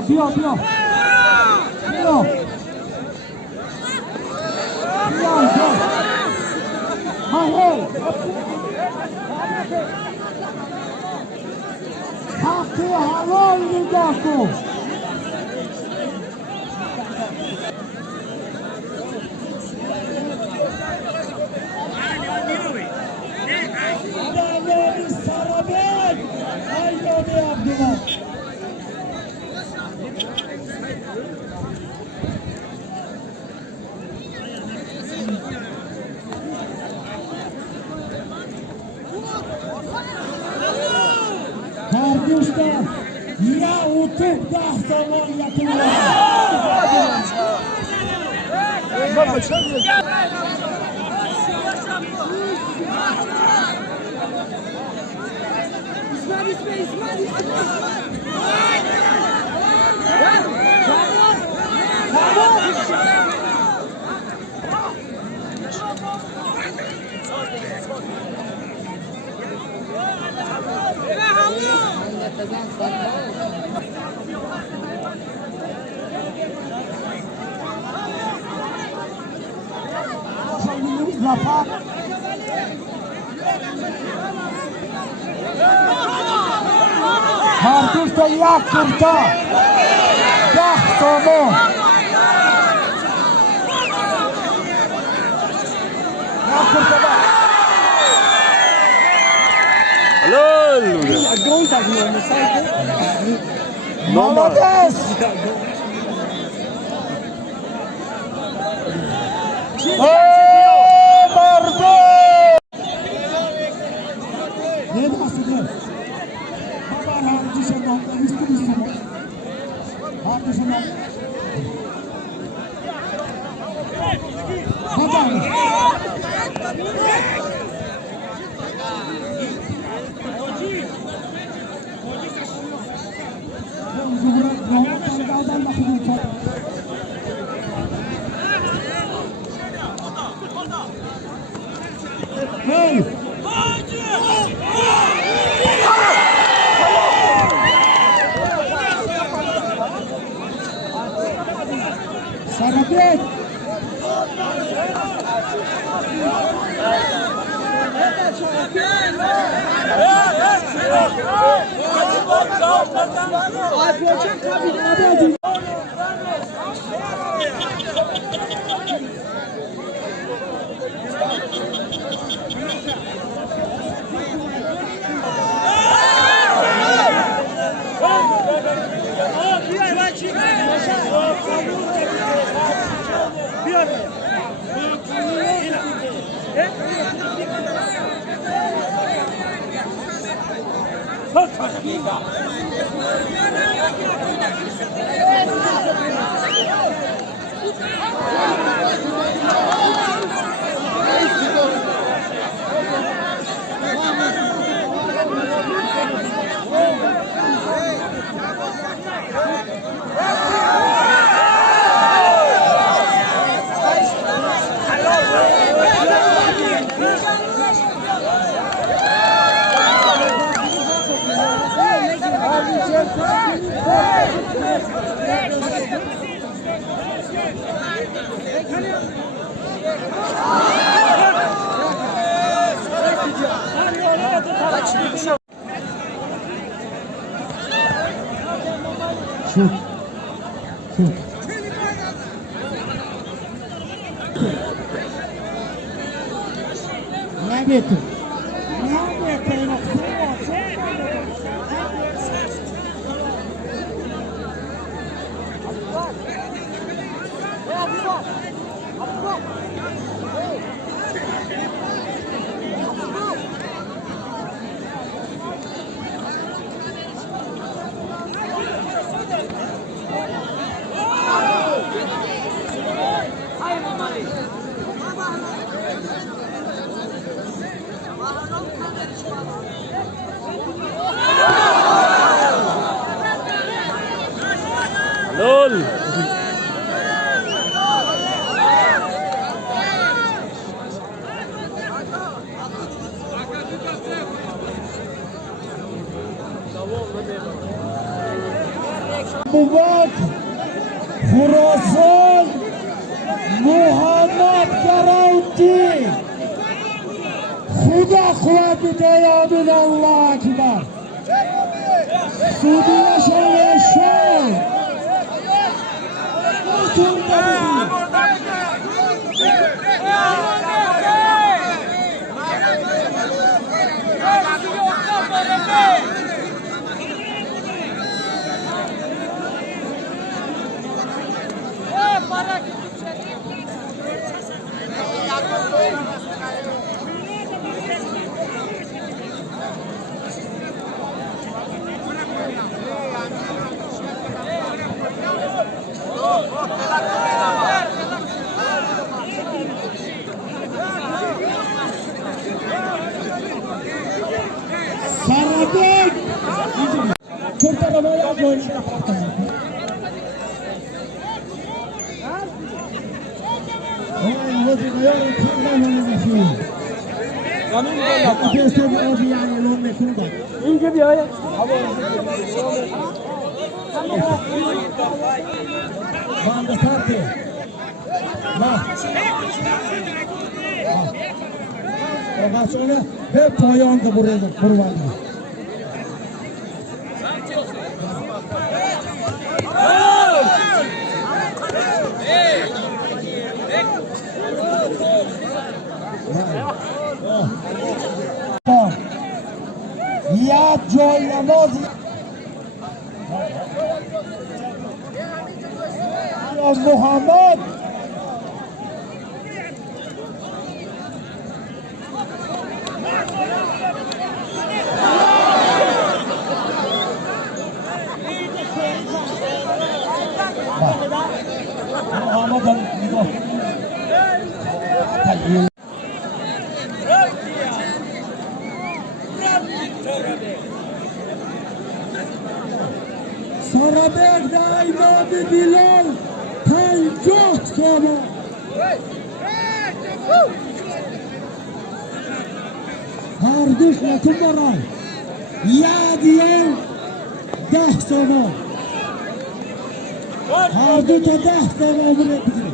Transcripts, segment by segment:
بیا حقی حلال نگاه کن Kardeşler, Yahut'un dahsamaniyetine Kardeşler yakırta dahsamon yakırta bak Helal. Gol takmıyor mu sanki? Malades Margo Ne bahsediyor? Baba harcı şenol üstü harcı şenol Baba Hey! Sarabet! Şut. Набито. LOL. بود خراسان محمد گراوتی خدا قوت بده آمین الله اکبر سودیه شوشان Sarabek kurtarmaya joyuna baktı. وزي غيار الكلام اللي فيه قانون ولا بيستوي أبي يعني لون مكوبا يجيب يا يا بعد ساعتي لا وقاسونه به پایان برده بروالی یا جای نمازی یا محمد محمد نگاه Sarabek daimadi Bilal Tanjok sana. Kardeş nasıl moral? Ya diyen 10 sana. Kardeş 10 sana bunu yapacağım.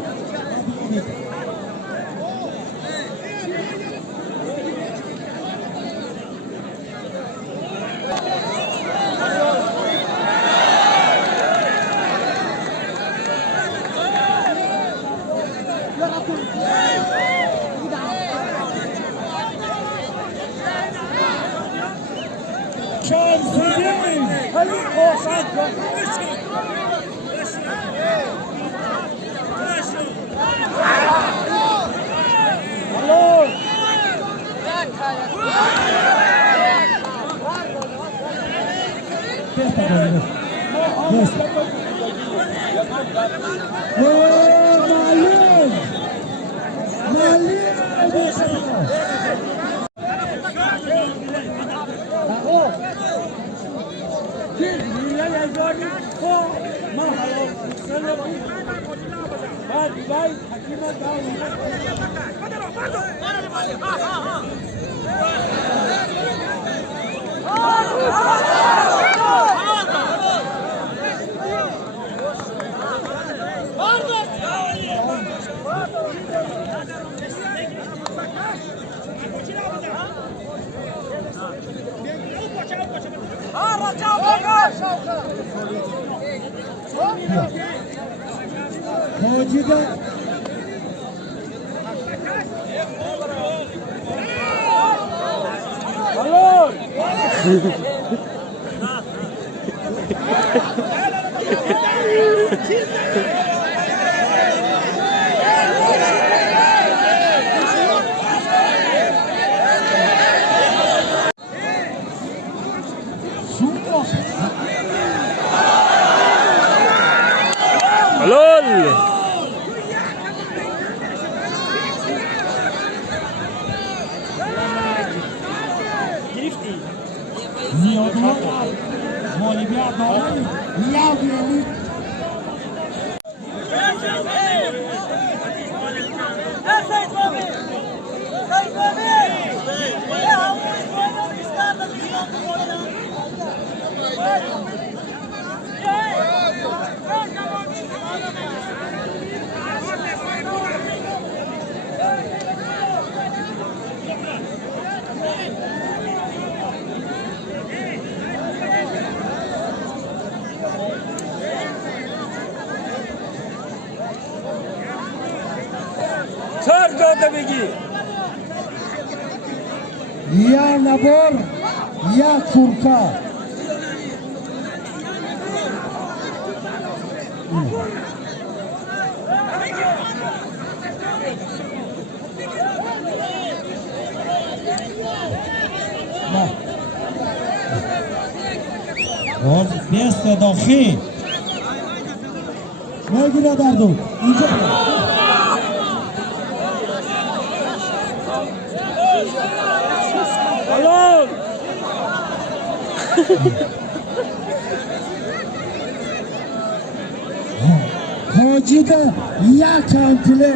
Hacı'da Balon! Balon! زیادوار مالیبیت دارایی نیاز یعنی تا بگی یا نبر یا کورکا باز دست داخل نگیره دردو اینجا حلال حاجی ده یک کانتله